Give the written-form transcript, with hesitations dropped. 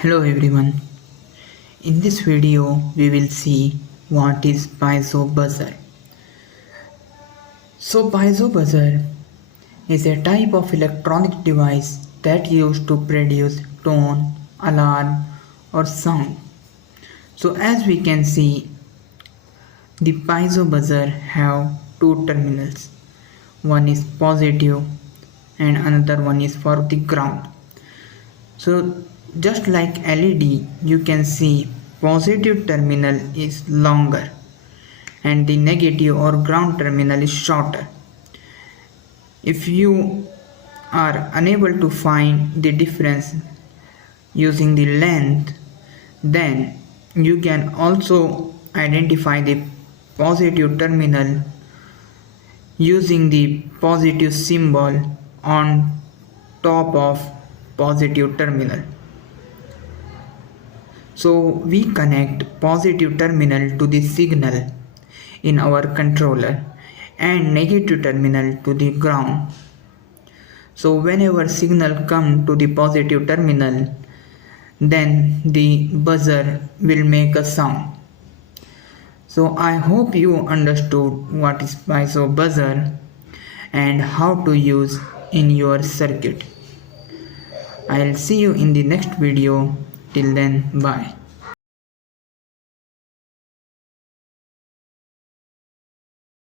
Hello everyone. In this video we will see what is piezo buzzer. So piezo buzzer is a type of electronic device that used to produce tone, alarm or sound. So as we can see, the piezo buzzer have two terminals. One is positive and another one is for the ground. So just like LED, you can see positive terminal is longer and the negative or ground terminal is shorter. If you are unable to find the difference using the length, then you can also identify the positive terminal using the positive symbol on top of positive terminal. So we connect positive terminal to the signal in our controller and negative terminal to the ground. So whenever signal come to the positive terminal, then the buzzer will make a sound. So I hope you understood what is piezo buzzer and how to use in your circuit. I'll see you in the next video. Till then, bye.